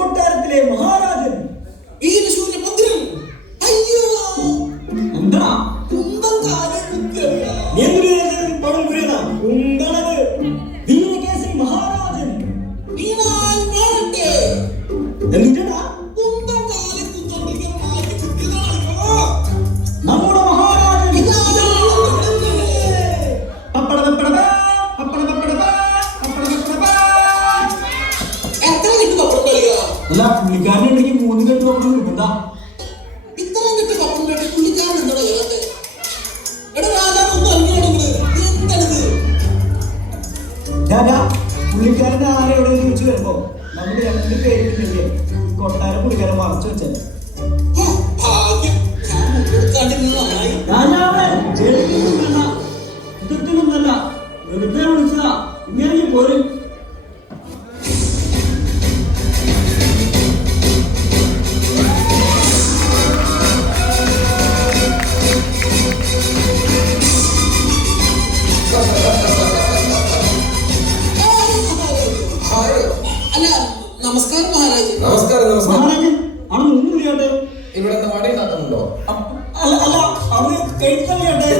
കൊട്ടാരത്തിലെ മഹാരാജൻ മന്ദിരം. അയ്യോ എന്താ കുന്തം കാലം പണം പുരിയതാ ഉണ്ടത് വീരകേസരി മഹാരാജൻ വീണാൽ വാഴട്ടെ. എന്നിട്ടാ കുന്തം കാലം കുന്തം മാറ്റി ചുറ്റിയതാണല്ലോ നമ്മുടെ മഹാരാജൻ. എത്ര കിട്ടും പപ്പടം കളിയോ? അല്ല പുള്ളിക്കാരനുണ്ടെങ്കിൽ 3 കെട്ട് പപ്പടം കിട്ടും. ഇത്രയും കിട്ടും പപ്പടം കളി പുള്ളിക്കാരൻ എന്താണോ ചെയ്യാത്തെ? എടാ രാജാവൊന്നും അറിഞ്ഞോളൂ എന്താണിത്? പുള്ളിക്കാരന്റെ ആരെ എവിടെ ചോദിച്ചു വരുമ്പോ നമുക്ക് 2 പേരില്ലേ കൊട്ടാരം പുള്ളിക്കാരൻ മറച്ചു വെച്ചാൽ ഭാഗ്യം ഞാൻ മുന്നെടുക്കാണ്ടിരുന്നതായി. ഇതൊന്നല്ല വെറുതെ വിളിച്ചതാ. ഇങ്ങനെ പോരും. അല്ല നമസ്കാരം മഹാരാജ്. നമസ്കാരം നമസ്കാരം. മഹാരാജൻ അവിടെ ഒന്നും ഇല്ലാട്ടെ. ഇവിടെ എന്താ വടി ഉണ്ടാക്കുന്നുണ്ടോ? അല്ല അല്ല അവിടെ കഴിക്കാട്ടെ.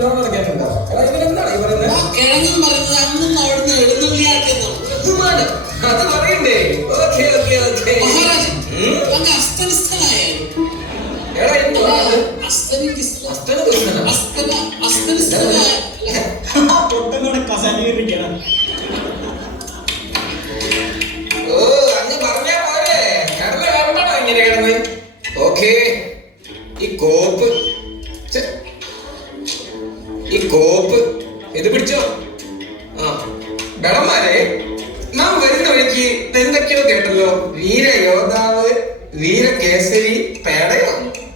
ലോൺ അടയ്ക്കാനുണ്ടോ? ഇവരെന്താണ് ഈ പറയുന്നത്? ആ കിഴങ്ങൻ പറയുന്നത് അന്നും അവിടുന്ന് എഴുന്നള്ളിയാക്കിയതാണ്. അത് പറയണ്ടേ? Okay okay okay. മഹാരാജ് അങ്ങ് അസ്തനിസ്ഥനായാലും എടാ എന്തുവാ അത്? പൊട്ടങ്ങളുടെ കസാലിരിക്കണം. ഓ അങ്ങ് പറഞ്ഞാ പോരെ. കടല കണ്ടോ ഇങ്ങനെ കിടന്ന്? ഓക്കേ. ഈ കോപ്പ് ഇത് പിടിച്ചോ. ആ ബടന്മാരെ നാം വരുന്ന വഴിക്ക് എന്തൊക്കെയോ കേട്ടല്ലോ. വീരയോദ്ധാവ്, വീരകേസരി, പേടയോ,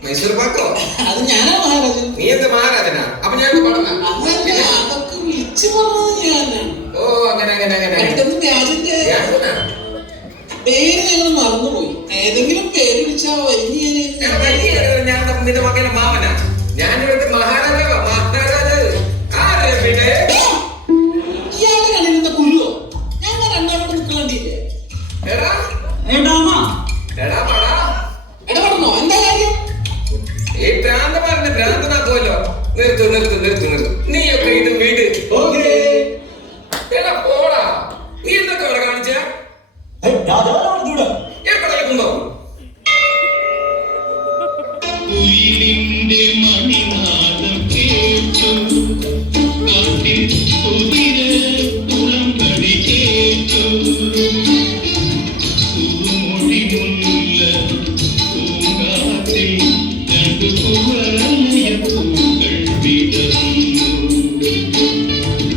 മൈസൂർ പാക്കോ? അത് ഞാനാ മഹാരാജൻ. നീ എന്താ മഹാരാജനാ? അപ്പൊ ഞാൻ പറഞ്ഞ അതൊക്കെ വിളിച്ചു പറഞ്ഞത് ഞാനാണ്. ഓ അങ്ങനെ അങ്ങനെ അങ്ങനെ പെട്ടെന്ന് വ്യാജന്റെ പേര് ഞങ്ങൾ മറന്നുപോയി. ഏതെങ്കിലും പേര് വിളിച്ചാ ഞാൻ നിന്റെ മകന്റെ മാമനാ. ഞാൻ ഇവിടുത്തെ മഹാരാജാവാ. മഹാരാജാവ് ആരെ പിന്നെ ഇയാളെ കണ്ടിരുന്ന കുരുവോ? ഞങ്ങൾ രണ്ടാമത് നിൽക്കണ്ടില്ലേ? എടാ എടാ പടാ ഇടപെടണോ? എന്താ കാര്യം? ഈ ഭ്രാന്തമാരുടെ ഭ്രാന്തനാക്കുമല്ലോ. നിർത്ത്. നീയൊക്കെ ഇത് വീട്. എടാ പോടാ. നീ എന്തൊക്കെ അവിടെ കാണിച്ച എപ്പോഴേക്കുണ്ടോ? കുയിലിന്റെ മണിനാദം കേട്ടു, കാട്ടിൽ കുതിര കുളമ്പടി കേട്ടു, കുറുമൊഴി മുല്ല പൂങ്കാറ്റിൽ 2 കുവളയ പൂക്കൾ വിടർന്നു.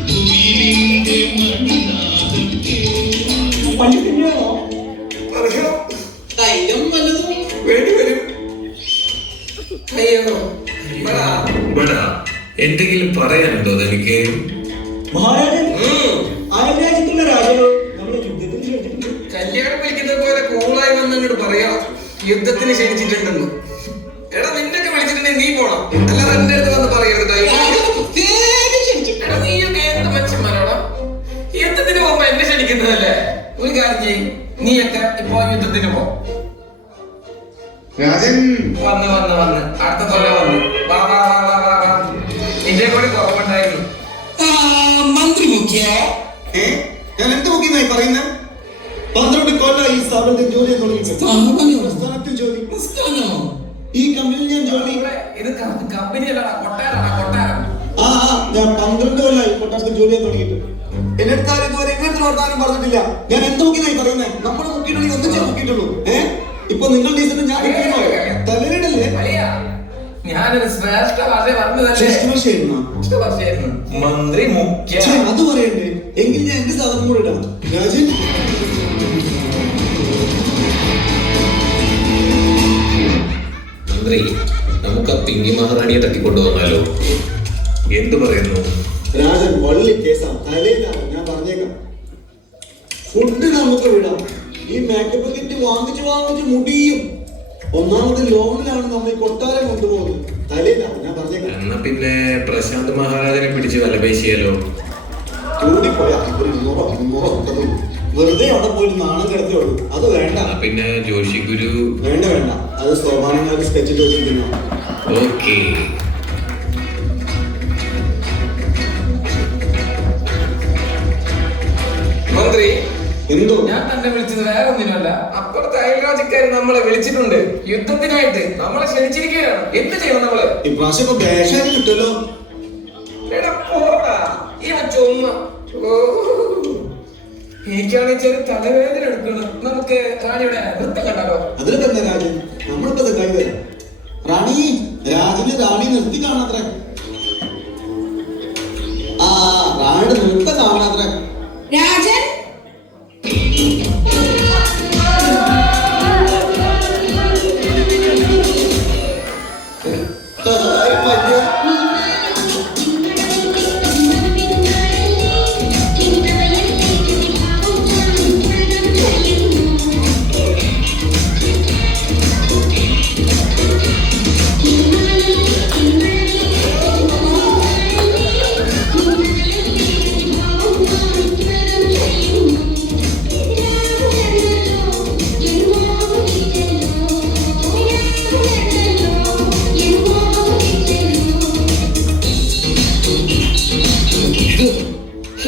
കുയിലിന്റെ മണിനാദം കേട്ടു. പറയണം. ധൈര്യം വല്ലതും വേണ്ടി വരും. അയ്യോ എന്തെങ്കിലും പറയാനുണ്ടോ തനിക്ക്? മഹാരാജൻ അയൽരാജ്യത്തുള്ള രാജാവ് നമ്മുടെ യുദ്ധത്തിന് ക്ഷണിച്ചിട്ടുണ്ട്. കല്യാണം വിളിക്കുന്നത് പോലെ കൂളായി വന്ന് അങ്ങോട്ട് പറയാ യുദ്ധത്തിന് ക്ഷണിച്ചിട്ടുണ്ടെന്ന്. എടാ നിന്നൊക്കെ വിളിച്ചിട്ടുണ്ടെങ്കിൽ നീ പോണം. അല്ലാതെ എന്റെ അടുത്ത് വന്ന് പറയരുത്. എടാ നീയൊക്കെ എന്ത് മനുഷ്യന്മാരാണോ? യുദ്ധത്തിന് പോകുമ്പോ എന്നെ ക്ഷണിക്കുന്നതല്ലേ? ഒരു കാര്യം ചെയ്യ്, നീയൊക്കെ ഇപ്പൊ യുദ്ധത്തിന് പോ. രാജൻ വന്ന് അടുത്ത തൊല്ല വന്ന് വാ നിന്റെ കൂടെ കുറവുണ്ടായിരുന്നു. മന്ത്രി മുഖ്യ. ഞാൻ എന്ത് നോക്കിയെന്നായി പറയുന്നത്? 12 കൊല്ലം ഈ സ്ഥാപനത്തിൽ ജോലി തുടങ്ങി. ജോലി ഈ കമ്പനിയിൽ ഞാൻ ജോലി. ഇത് കമ്പനിയല്ല, കൊട്ടാരം. ഞാൻ 12 കൊല്ലമായി കൊട്ടാരത്തിൽ ജോലി തുടങ്ങിയിട്ട്. എന്റെ അടുത്ത് ഇതുവരെ ഇങ്ങനത്തെ വർത്താനം പറഞ്ഞിട്ടില്ല. ഞാൻ എന്ത് നോക്കിയെന്നായി പറയുന്നത്? നമ്മുടെ മുക്കിയിട്ടുണ്ടെങ്കിൽ ഒന്നിച്ചാ മുക്കിയിട്ടുള്ളൂ. ഇപ്പൊ നിങ്ങൾ ഡീസന്റ് ഞാൻ തലയിടല്ലേ? ഞാനൊരു ശ്രേഷ്ഠ ഭാഷ പറഞ്ഞതായിരുന്നു. മന്ത്രി മുഖ്യ അത് പറയണ്ടേ? എങ്കിൽ ഞാൻ എന്റെ സാധനം കൂടെ ഇടാം. രാജൻ മന്ത്രി, നമുക്ക് ആ പിങ്കി മഹാറാണിയെ തട്ടിക്കൊണ്ടുവന്നാലോ? എന്ത് പറയുന്നു? രാജൻ വള്ളി കേസാ, തലയിലാവും. ഞാൻ പറഞ്ഞേക്കാം. ഫുഡ് നമുക്ക് വിടാം. ഈ മേക്കപ്പ് കിറ്റ് വാങ്ങിച്ച് മുടിയും. ഒന്നാമത് ലോണിലാണ് നമ്മൾ ഈ കൊട്ടാരം കൊണ്ടുപോകുന്നത്. തലയിലാവും. ഞാൻ പറഞ്ഞേക്കാം. എന്നാ പിന്നെ പ്രശാന്ത് മഹാരാജനെ പിടിച്ച് വലപേശിയാലോ? കൂടിപ്പോയാ 100 കിട്ടത്തുള്ളൂ. വെറുതെ അവിടെ പോയി നാണം കിടത്തേ ഉള്ളൂ. അത് വേണ്ട. പിന്നെ ജോഷി ഗുരു വേണ്ട വേണ്ട, അത് സ്വാഭാവികമായിട്ട് സ്കെച്ചിൽ വെച്ചിരിക്കുന്നു. ഓക്കേ. മന്ത്രി, എന്തോ? ഞാൻ തന്നെ വിളിച്ചത് വേറെ ഒന്നിനുമല്ല. അപ്പുറത്തെ അയൽരാജ്യക്കാർ നമ്മളെ വിളിച്ചിട്ടുണ്ട് യുദ്ധത്തിനായിട്ട്. നമ്മളെ ക്ഷണിച്ചിരിക്കുകയാണ്. എന്ത് ചെയ്യണം നമ്മള്? ഇപ്രാവശ്യം ഇപ്പൊ ബേഷാരി കിട്ടുമല്ലോ. എടാ പോടാ, ഇവൻ ചുമ്മാ. എനിക്കാണെങ്കിൽ ചെറിയ തലവേദന എടുക്കണം. നമുക്ക് റാണിയുടെ നൃത്തം കണ്ടാലോ? അതിലൊക്കെ എന്താ രാജൻ, നമ്മളിപ്പോ ഇതായി തരാം. റാണി, രാജന് റാണി നിർത്തി കാണാത്ര. ആ, റാണിയുടെ നൃത്തം കാണാത്ര. രാജൻ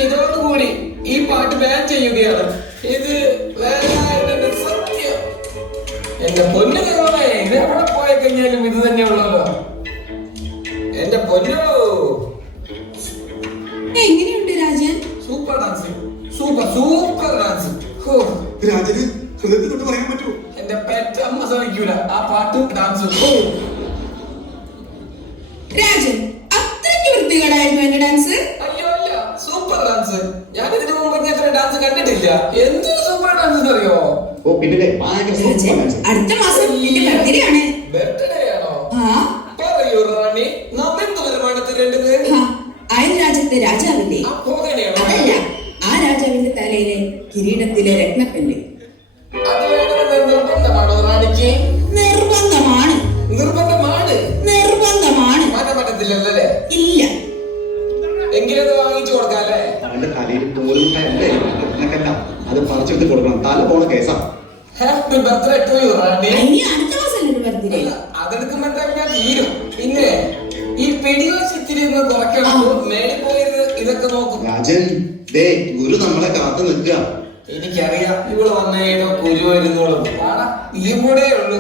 ഇതോടുകൂടി ഈ പാട്ട് ബാൻ ചെയ്യുകയാണ്. ഇത് വേറെ സത്യം. എന്റെ പൊന്നു ദൈവമേ, ഇത് എവിടെ പോയി കഴിഞ്ഞാലും ഇത് തന്നെയുള്ളല്ലോ. എന്റെ പൊന്നു, എങ്ങനെയുണ്ട് Rajan? Super dance, super super dance. രാജന് ഹൃദയത്തിൽ തൊട്ട് പറയാൻ പറ്റുമോ? എന്റെ പെറ്റമ്മ സഹിക്കൂല ആ പാട്ടും ഡാൻസും. രാജൻ, അത്രയ്ക്ക് വൃത്തികേടായിരുന്നു എന്റെ ഡാൻസ്. അയ്യോ അല്ല, സൂപ്പർ ഡാൻസ്. ഞാൻ ഇതിനു മുമ്പ് ഇങ്ങനെ ഡാൻസ് കണ്ടിട്ടില്ല. എന്തൊരു സൂപ്പർ ഡാൻസ് അറിയോ? ഓ പിന്നെ ഭയങ്കര രാജൻ, സൂപ്പർ. അടുത്ത മാസം എന്റെ ബർത്ത്ഡേ ആണ്. ബർത്ത്ഡേ ആണോ? ആ, പറയൂ റാണി, നാം എന്ത് വരമാണ് തരേണ്ടത്? ആ, അയൽ രാജ്യത്തെ രാജാവിന്റെ, അപ്പോ തന്നെയാണോ? അതല്ല, ആ രാജാവിന്റെ തലയിലെ കിരീടത്തിലെ രത്നക്കല്ല്. അത് വേണമെന്ന് നിർബന്ധമാണോ റാണിക്ക്? നിർബന്ധമാണ്. നിർബന്ധമാണ്. നിർബന്ധമാണ്. മാറ്റാൻ പറ്റത്തില്ലല്ലേ? ഇല്ല. എങ്കിലത് വാങ്ങിച്ചു കൊടുക്കാല്ലേ? അവന്റെ തലയിൽ തോലുമുട്ടയല്ലേ രത്നക്കല്ല, അത് പറിച്ചെടുത്ത് കൊടുക്കണം. തല പോണ കേസാ. ഹാപ്പി ബർത്ത്ഡേ ടു യു റാണി. ഇനി അടുത്ത മാസം എന്റെ ബർത്ത്ഡേ. അല്ല, അതെടുക്കുമ്പോ എന്തായാലും ഞാൻ തീരും. പിന്നെ ഈ പിടിവാശി ഇത്തിരി ഒന്ന് കുറയ്ക്കണം. മേലെ പോയത് ഇതൊക്കെ നോക്കും. രാജൻ, ദേ ഗുരു നമ്മളെ കാത്തു നിൽക്കുക. എനിക്കറിയാം, ഇവള് വന്ന ഏതോ കുരുവരുന്നോളും. ഈ കൂടെ ഉള്ളു.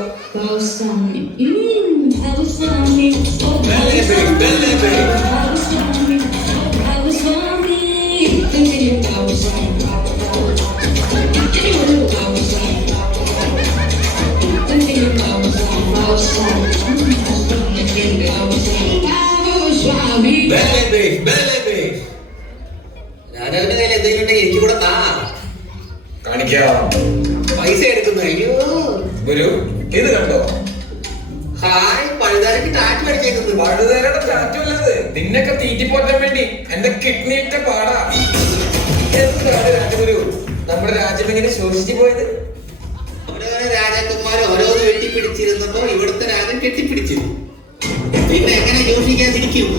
രാജാവിന്റെ കയ്യിൽ എന്തെങ്കിലും ഉണ്ടെങ്കിൽ എനിക്ക് കൂടെ താ. കാണിക്കാം. പൈസ എടുക്കുന്നു. അയ്യോ, ഗുരു, ഇത് കണ്ടോ? Hi, പഴുതാരക്ക് tat മേടിച്ചേക്കുന്നു. പഴുതേരുടെ ടാറ്റുള്ളത് നിന്നൊക്കെ തീറ്റിപ്പോറ്റാൻ വേണ്ടി എന്റെ കിഡ്നിയുടെ പാടാ. എന്താണ് രാജഗുരു നമ്മുടെ രാജ്യം എങ്ങനെ ശോഷിച്ചു പോയത്? ഓരോരോ രാജാക്കന്മാര് ഓരോന്ന് വെട്ടിപ്പിടിച്ചിരുന്നപ്പോ ഇവിടുത്തെ രാജൻ കെട്ടിപ്പിടിച്ചിരുന്നു. പിന്നെ എങ്ങനെ യോഷിക്കാതിരിക്കും?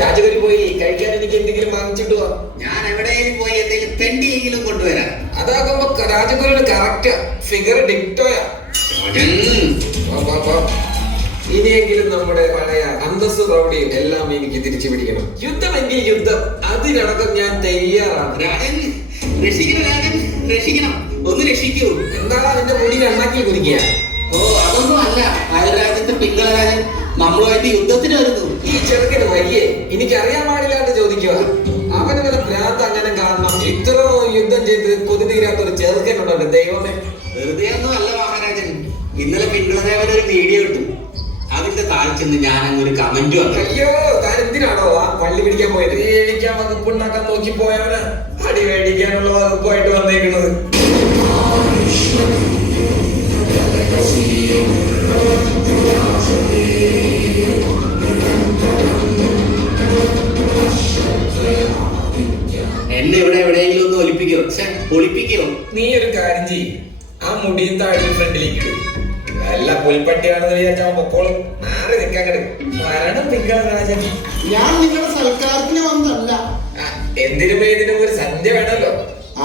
രാജഗുരു പോയി കഴിക്കാൻ എനിക്ക് എന്തെങ്കിലും വാങ്ങിച്ചിട്ട് പോവാ. ഞാൻ എവിടെയെങ്കിലും പോയി എന്തെങ്കിലും തെണ്ടിയെങ്കിലും കൊണ്ടുവരാം. അതാകുമ്പോ രാജഗുരുവിന് കറക്റ്റ് ഫിഗർ ഡിക്റ്റോയാ. ഇനിയെങ്കിലും നമ്മുടെ പഴയ അന്തസ് പ്രൗഢിയും എല്ലാം എനിക്ക് തിരിച്ചു പിടിക്കണം. യുദ്ധമെങ്കിൽ യുദ്ധം, അതിനടക്കം ഞാൻ തയ്യാറാണ്. രാജൻ രക്ഷിക്കണം, രാജൻ രക്ഷിക്കണം, ഒന്ന് രക്ഷിക്കൂ. എന്താ അതിന്റെ മുടി എണ്ണാക്കി കുടിക്കുക? ഓ, അതൊന്നും അല്ല. അയൽ രാജ്യത്തെ പിങ്കള രാജൻ നമ്മളുമായിട്ട് യുദ്ധത്തിന് വരുന്നു. ഈ ചെറുക്കിന് വയ്യേ, എനിക്കറിയാൻ പാടില്ലാണ്ട് ചോദിക്കുക. അവന് വല്ല ഭ്രാന്ത് അങ്ങനെ കാണണം. ഇത്ര യുദ്ധം ചെയ്ത് കൊതി തീരാത്തൊരു ചെറുക്കനുണ്ടല്ലോ ദൈവമേ. വെറുതെ ഒന്നും അല്ല മഹാരാജൻ. ഇന്നലെ പിങ്കളദേവൻ ഒരു വീഡിയോ ഇട്ടു. അതിന്റെ താഴെ ചെന്ന് ഞാൻ അങ്ങൊരു കമന്റ് വന്നു. അയ്യോ, താൻ എന്തിനാണോ ആ പള്ളി പിടിക്കാൻ പോയത്? ജീവിക്കാൻ വകുപ്പുണ്ടാക്കാൻ നോക്കി പോയവന് അടി മേടിക്കാനുള്ള വകുപ്പായിട്ട് വന്നേക്കുന്നത്. എന്നെ ഇവിടെ എവിടെയെങ്കിലും ഒന്ന് ഒലിപ്പിക്കോ, ഒളിപ്പിക്കോ? നീ ഒരു കാര്യം ചെയ്യും, ആ മുടിയും താഴെ ഫ്രണ്ടിലേക്ക് ഇടും. നല്ല പുൽപ്പട്ടിയാണെന്ന് വിചാരിച്ചാൽ പൊക്കോളും. മാറി നിൽക്കാൻ മരണം തിങ്കൾ രാജൻ. ഞാൻ നിങ്ങളുടെ സൽക്കാരത്തിന് വന്നല്ല. എന്തിനും ഏതിനും ഒരു സന്ധ്യ വേണമല്ലോ.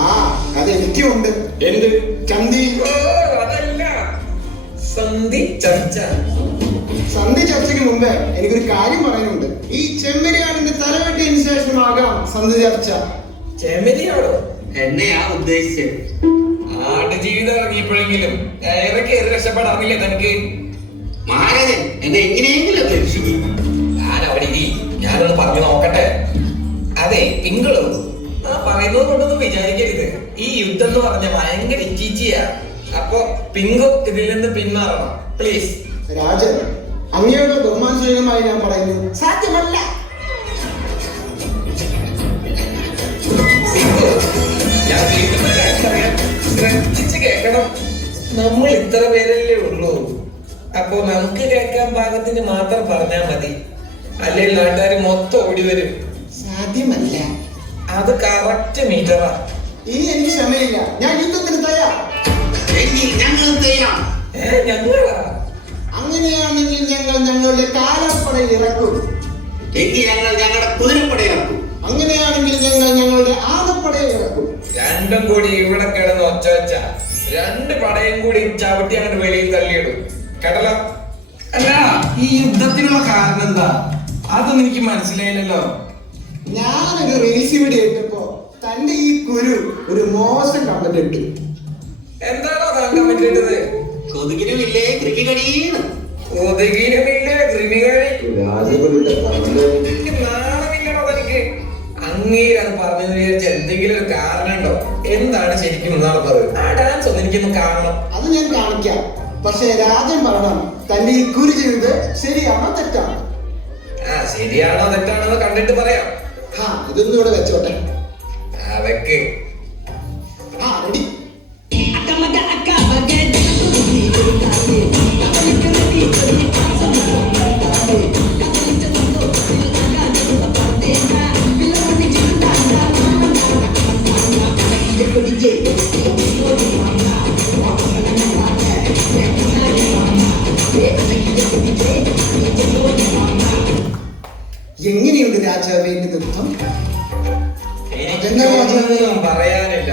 ആ എനിക്കുണ്ട്. എന്ത്? ചന്തി. ഓ, അതല്ല സന്ധി ചർച്ച. സന്ധി ചർച്ചയ്ക്ക് മുമ്പേ എനിക്കൊരു കാര്യം പറയാനുണ്ട്. ഈ ചെമ്മരിയാടിന്റെ തലവെട്ടിയതിനു ശേഷമാകാം സന്ധി ചർച്ച. ചെമ്മരിയാടോ? എന്നെയാ ഉദ്ദേശിച്ചത്. ആടുജീവിതം ഇറങ്ങിയപ്പോഴെങ്കിലും ഏറെ കയറി രക്ഷപ്പെടാറില്ല തനിക്ക്. മഹാരാജൻ എന്നെ എങ്ങനെയെങ്കിലും രക്ഷിക്കും. ഞാൻ അവിടെ ഇരി, ഞാനൊന്ന് പറഞ്ഞു നോക്കട്ടെ. അതെ പിങ്കളു, ആ പറയുന്നത് കൊണ്ടൊന്നും വിചാരിക്കരുത്. ഈ യുദ്ധം എന്ന് പറഞ്ഞ ഭയങ്കര ഇച്ചീച്ചിയാ. അപ്പൊ പിങ്കു ഇതിൽ നിന്ന് പിന്മാറണം പ്ലീസ്. രാജൻ, അങ്ങയുടെ ബഹുമാനസൂചകമായി ഞാൻ പറയുന്നു, സാധ്യമല്ല. പിങ്കു, ഞാൻ വീണ്ടും ഒരു കാര്യം പറയാം, ശ്രദ്ധിച്ച് കേൾക്കണം. നമ്മൾ ഇത്ര പേരല്ലേ ഉള്ളൂ. അപ്പൊ നമുക്ക് കേൾക്കാൻ പാകത്തിന് മാത്രം പറഞ്ഞാൽ മതി. അല്ലെങ്കിൽ നാട്ടുകാർ മൊത്തം ഓടി വരും. സാധ്യമല്ല. അത് കറക്റ്റ് മീറ്ററാ. ഇനി എനിക്ക് ക്ഷമയില്ല. ഞാൻ യുദ്ധത്തിന് തയ്യാർ. എങ്കിൽ ഞങ്ങൾ തയ്യാർ. ഞങ്ങളാ? അങ്ങനെയാണെങ്കിൽ ഞങ്ങൾ ഞങ്ങളുടെ കാലാപ്പടയിൽ ഇറക്കും. എങ്കിൽ ഞങ്ങൾ ഞങ്ങളുടെ കുതിരപ്പടയിൽ ഇറക്കും. അങ്ങനെയാണെങ്കിൽ ഞങ്ങൾ ഞങ്ങളുടെ ആനപ്പടയിൽ ഇറക്കും. രണ്ടും കൂടി ഇവിടെ കിടന്ന് ഒച്ച വെച്ച രണ്ട് പടയും കൂടി ചവിട്ടി അങ്ങോട്ട് വെളിയിൽ തള്ളിയിടും കേട്ടല്ലോ. അല്ല, ഈ യുദ്ധത്തിനുള്ള കാരണം എന്താ? അതൊന്നും എനിക്ക് മനസ്സിലായില്ലല്ലോ. ഞാനൊരു റീൽസ് വീഡിയോ ഇട്ടപ്പോ തന്റെ ഈ കുരു ഒരു മോശം കമന്റ് ഇട്ടു. എന്താണോ താൻ കമന്റ് ഇട്ടത്? കൊതുകിനുമില്ലേ ക്രിക്കറ്റടിയാണ്. കൊതുകിനുമില്ലേ കൃമികളി. രാജകളുടെ എനിക്ക് നാണമില്ലണോ തനിക്ക്? അങ്ങേര് അത് പറഞ്ഞെന്ന് വിചാരിച്ച എന്തെങ്കിലും ഒരു കാരണം ഉണ്ടോ? എന്താണ് ശരിക്കും നടന്നത്? ആ ഡാൻസ് ഒന്ന് എനിക്കൊന്ന് കാണണം. അത് ഞാൻ കാണിക്കാം. പക്ഷെ രാജൻ പറയണം, തന്റെ ഈ കുരു ചെയ്തത് ശരിയാണോ തെറ്റാണോ? ആ, ശരിയാണോ തെറ്റാണോ കണ്ടിട്ട് പറയാം. ഇതൊന്നും ഇവിടെ വെച്ചോട്ടെ. വെക്ക്. റെഡി. എങ്ങനെയുണ്ട് രാജാവിന്റെ നൃത്തം? എനിക്കൊന്നും പറയാനില്ല.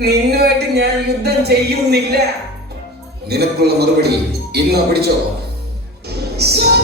നിന്നുമായിട്ട് ഞാൻ യുദ്ധം ചെയ്യുന്നില്ല. നിനക്കുള്ള മറുപടി ഇന്ന് പിടിച്ചോ. So